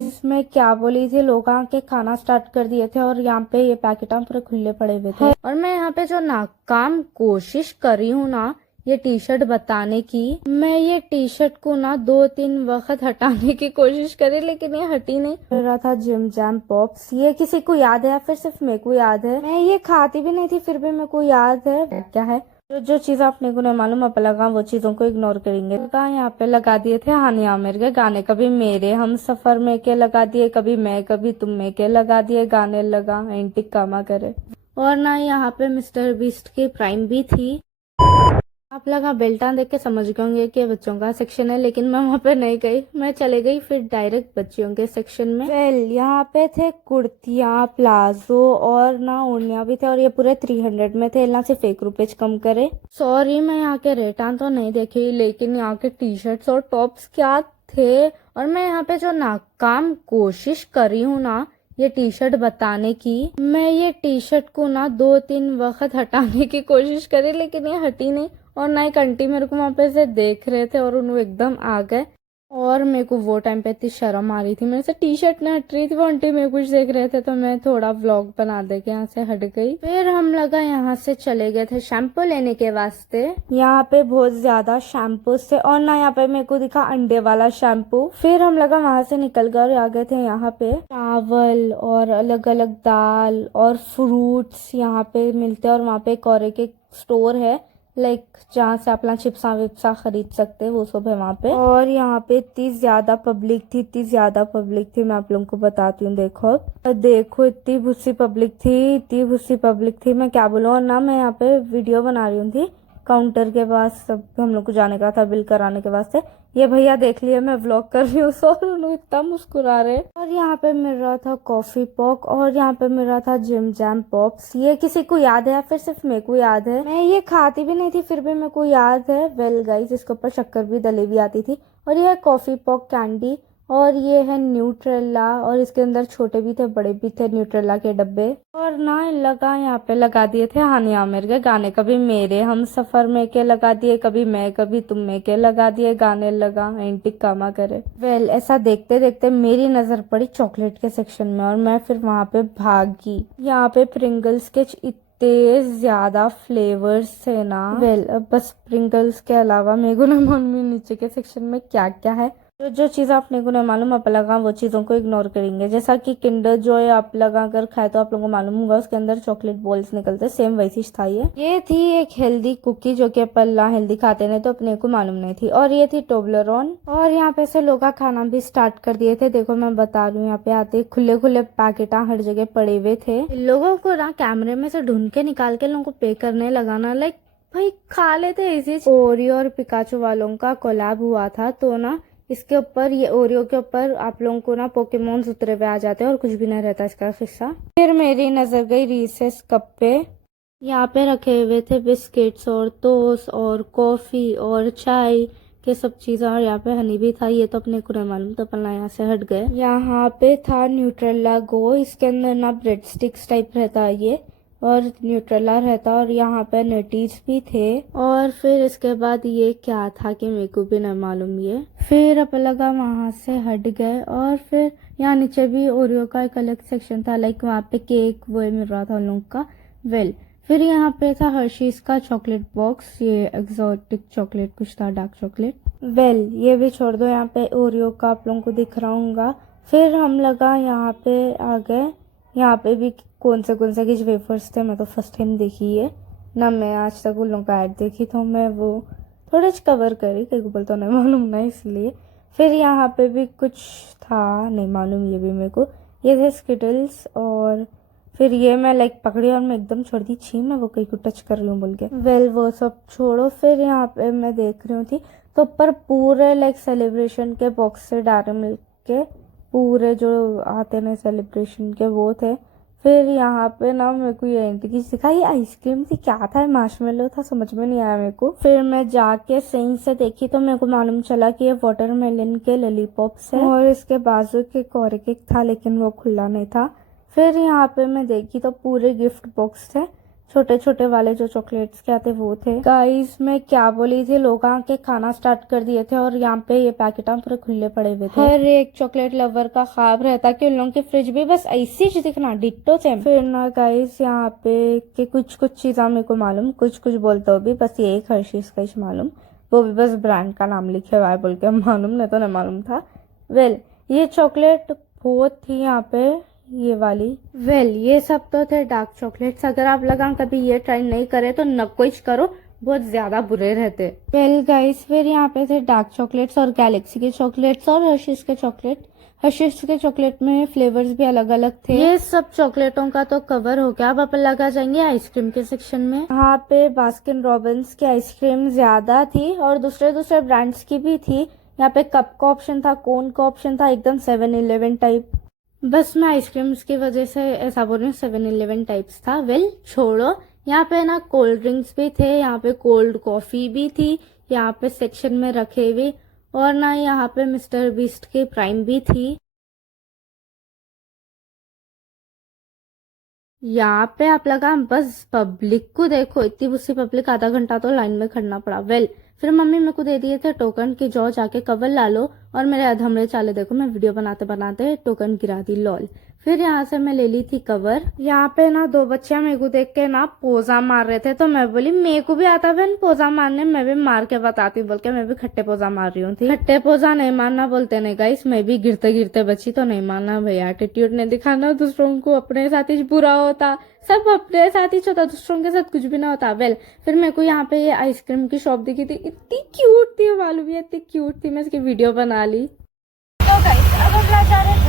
इसमें क्या बोली थी, लोग आके खाना स्टार्ट कर दिए थे और यहाँ पे ये पैकेट पूरे खुले पड़े हुए थे। और मैं यहाँ पे जो नाकाम कोशिश कर रही हूँ ना ये टी शर्ट बताने की, मैं ये टी शर्ट को ना 2-3 वक्त हटाने की कोशिश करी लेकिन ये हटी नहीं। मिल रहा था जिम जैम पॉप्स, ये किसी को याद है या फिर सिर्फ मेरे को याद है? मैं ये खाती भी नहीं थी फिर भी मेरे को याद है। क्या है जो चीज अपने को नहीं मालूम अब लगा वो चीजों को इग्नोर करेंगे। यहाँ पे लगा दिए थे हानि आमिर के गाने, कभी मेरे हम सफर में के लगा दिए, कभी मैं कभी तुम में के लगा दिए, गाने लगा एंटिक कामा करे। और ना यहाँ पे मिस्टर बीस्ट की प्राइम भी थी। आप लोग बेल्टा देख के समझ गए होंगे कि बच्चों का सेक्शन है, लेकिन मैं वहाँ पे नहीं गई, मैं चले गई फिर डायरेक्ट बच्चियों के सेक्शन में। यहाँ पे थे कुर्तियाँ, प्लाजो और ना ओढ़नियाँ भी थे और ये पूरे 300 में थे। यहाँ सिर्फ 1 रुपए कम करे। सॉरी मैं यहाँ के रेटान तो नहीं देखी लेकिन यहाँ के टी शर्ट्स और टॉप्स क्या थे। और मैं यहाँ पे जो नाकाम कोशिश कर रही हूँ ना ये टी शर्ट बताने की, मैं ये टी शर्ट को ना 2-3 वक्त हटाने की कोशिश करी लेकिन ये हटी नहीं। और ना एक आंटी मेरे को वहां पे से देख रहे थे और उन्होंने एकदम आ गए और मेरे को वो टाइम पे इतनी शर्म आ रही थी, मेरे से टी शर्ट ना हट रही थी, वो आंटी मेरे कुछ देख रहे थे तो मैं थोड़ा व्लॉग बना दे के यहाँ से हट गई। फिर हम लगा यहाँ से चले गए थे शैम्पू लेने के वास्ते। यहाँ पे बहुत ज्यादा शैम्पू थे और ना यहाँ पे मेरे को दिखा अंडे वाला शैम्पू। फिर हम लगा वहां से निकल गए और आ गए थे यहाँ पे चावल और अलग अलग दाल और फ्रूट्स यहाँ पे मिलते हैं। और वहाँ पे एक और एक स्टोर है लाइक जहाँ से अपना चिप्सा विप्सा खरीद सकते हैं, वो सब है वहाँ पे। और यहाँ पे इतनी ज्यादा पब्लिक थी, मैं आप लोगों को बताती हूँ। देखो इतनी भूसी पब्लिक थी, मैं क्या बोलूँ। और ना मैं यहाँ पे वीडियो बना रही हूँ थी काउंटर के पास, सब हम लोग को जाने का था बिल कराने के वास्ते। ये भैया देख लिए मैं व्लॉग कर रही हूँ और उन्होंने इतना मुस्कुरा रहे। और यहाँ पे मिल रहा था कॉफी पॉक और यहाँ पे मिल रहा था जिम जैम पॉप्स। ये किसी को याद है या फिर सिर्फ मेरे को याद है? मैं ये खाती भी नहीं थी फिर भी मेरे को याद है। वेल गाइस इसके ऊपर शक्कर भी डली हुई आती थी। और ये है कॉफी पॉक कैंडी और ये है न्यूट्रेला और इसके अंदर छोटे भी थे बड़े भी थे न्यूट्रेला के डब्बे। और ना लगा यहाँ पे लगा दिए थे हानि आमिर के गाने, कभी मेरे हम सफर में के लगा दिए, कभी मैं कभी तुम में के लगा दिए, गाने लगा एंटिक कामा करे। वेल ऐसा देखते देखते मेरी नजर पड़ी चॉकलेट के सेक्शन में और मैं फिर वहां पे भागी। यहाँ पे प्रिंगल्स के इतने ज्यादा फ्लेवर्स थे ना। वेल अब बस प्रिंगल्स के अलावा मेरे को ना मालूम नीचे के सेक्शन में क्या क्या है। जो चीज़ आपने को नहीं मालूम आप लगा वो चीज़ों को इग्नोर करेंगे। जैसा कि किंडर जॉय आप लगा कर खाए तो आप लोगों को मालूम होगा उसके अंदर चॉकलेट बॉल्स निकलते, सेम वैसी था ये थी एक हेल्दी कुकी जो कि अपन हेल्दी खाते नहीं तो अपने को मालूम नहीं थी। और ये थी टोबलरॉन। और यहाँ पे से लोग खाना भी स्टार्ट कर दिए थे। देखो मैं बता रही हूँ यहाँ पे आते खुले खुले पैकेट हर जगह पड़े हुए थे। लोगों को ना कैमरे में से ढूंढ के निकाल के लोगों को पे करने लगाना लाइक भाई खा लेते ऐसी। ओरियो और पिकाचू वालों का कोलैब हुआ था तो ना इसके ऊपर ये ओरियो के ऊपर आप लोगों को ना पोकेमोन्स उतरे हुए आ जाते हैं और कुछ भी नहीं रहता इसका हिस्सा। फिर मेरी नजर गई रीसेस कप पे। यहाँ पे रखे हुए थे बिस्किट्स और टोस्ट और कॉफी और चाय के सब चीजें और यहाँ पे हनी भी था। ये तो अपने को नहीं मालूम तो अपन यहाँ से हट गए। यहाँ पे था न्यूट्रेला गो, इसके अंदर ना ब्रेड स्टिक्स टाइप रहता है ये और न्यूट्रेला रहता और यहाँ पे नटीज भी थे। और फिर इसके बाद ये क्या था कि मेरे को भी नहीं मालूम ये। फिर अपन लगा वहां से हट गए और फिर यहाँ नीचे भी ओरियो का एक अलग सेक्शन था लाइक वहाँ पे केक वो मिल रहा था उन लोग का। वेल फिर यहाँ पे था हर्शीज का चॉकलेट बॉक्स, ये एक्सोटिक चॉकलेट कुछ था, डार्क चॉकलेट। वेल ये भी छोड़ दो, यहाँ पे ओरियो का आप लोगों को दिख रहा होगा। फिर हम लगा यहाँ पे आ गए। यहाँ पे भी कौन से कुछ वेफर्स थे, मैं तो फर्स्ट टाइम देखी है ना, मैं आज तक उन लोगों का ऐड देखी तो मैं वो थोड़े कवर करी कई बोल तो नहीं मालूम ना इसलिए। फिर यहाँ पे भी कुछ था नहीं मालूम ये भी मेरे को। ये थे स्किटल्स और फिर ये मैं लाइक पकड़ी और मैं एकदम छोड़ दी, छी मैं वो कहीं को टच कर रही हूँ बोल के। वेल वो सब छोड़ो। फिर यहाँ पे मैं देख रही हूँ थी तो ऊपर पूरे लाइक सेलिब्रेशन के बॉक्स से डायरी मिल्क के पूरे जो आते ना सेलिब्रेशन के वो थे। फिर यहाँ पे ना मेरे को ये एंटी सिखा, ये आइसक्रीम थी क्या था, मार्शमेलो था, समझ में नहीं आया मेरे को। फिर मैं जाके सही से देखी तो मेरे को मालूम चला कि ये वाटरमेलन के लॉलीपॉप्स है और इसके बाजू के कोरे केक था लेकिन वो खुला नहीं था। फिर यहाँ पे मैं देखी तो पूरे गिफ्ट बॉक्स थे छोटे छोटे वाले जो चॉकलेट्स के आते वो थे। गाइस मैं क्या बोली थी, लोग आके खाना स्टार्ट कर दिए थे और यहाँ पे ये पैकेट पूरे खुले पड़े हुए थे। हर एक चॉकलेट लवर का ख्वाब रहता कि उन लोगों की फ्रिज भी बस ऐसी ही दिखना, डिट्टो सेम। फिर ना गाइस यहाँ पे कि कुछ कुछ चीजें मेरे को मालूम, कुछ कुछ बोलते हो भी, बस ये एक हर्शीज का ही मालूम, वो भी बस ब्रांड का नाम लिखे हुआ है बोल के मालूम, नहीं तो नहीं मालूम था। ये चॉकलेट बहुत थी यहाँ पे, ये वाली। ये सब तो थे डार्क चॉकलेट्स। अगर आप लगा कभी ये ट्राई नहीं करे तो न कुछ करो, बहुत ज्यादा बुरे रहते। गाइस फिर यहाँ पे थे डार्क चॉकलेट्स और गैलेक्सी के चॉकलेट्स और हर्शीज के चॉकलेट। हर्शीज के चॉकलेट में फ्लेवर्स भी अलग अलग थे। ये सब चॉकलेटों का तो कवर हो गया। अब अपन लगा जाएंगे आइसक्रीम के सेक्शन में। यहाँ पे बास्किन रॉबिन्स की आइसक्रीम ज्यादा थी और दूसरे दूसरे ब्रांड्स की भी थी। यहाँ पे कप का ऑप्शन था, कोन का ऑप्शन था, एकदम 7-Eleven टाइप। बस मैं आइसक्रीम्स की वजह से ऐसा बोल रही हूँ, 7-Eleven टाइप्स था। छोड़ो। यहाँ पे ना कोल्ड ड्रिंक्स भी थे, यहाँ पे कोल्ड कॉफी भी थी, यहाँ पे सेक्शन में रखे हुए, और ना यहाँ पे मिस्टर बीस्ट की प्राइम भी थी। यहाँ पे आप लगा बस पब्लिक को देखो, इतनी बुस्सी पब्लिक, आधा घंटा तो लाइन में खड़ना पड़ा। फिर मम्मी मेरे को दे दिए थे टोकन कि जाओ जाके कवर ला लो, और मेरे अधमरे चाले देखो, मैं वीडियो बनाते बनाते टोकन गिरा दी, लॉल। फिर यहाँ से मैं ले ली थी कवर। यहाँ पे ना 2 बच्चियां मेरे को देख के ना पोजा मार रहे थे, तो मैं बोली मेरे को भी आता बहन पोजा मारने, मैं भी मार के बताती बोल के मैं भी खट्टे पोजा मार रही हूँ थी। खट्टे पोजा नहीं मारना बोलते नहीं गाइस, मैं भी गिरते गिरते बची तो नहीं मारना भैया, एटीट्यूड नहीं दिखाना दूसरों को, अपने साथ ही बुरा होता, सब अपने साथ ही होता, दूसरों के साथ कुछ भी ना होता। फिर मेरे को यहाँ पे ये आइसक्रीम की शॉप दिखी थी, इतनी क्यूट थी, मालूम है इतनी क्यूट थी, मैं इसकी वीडियो बना ली। तो गाइस अब हम जा रहे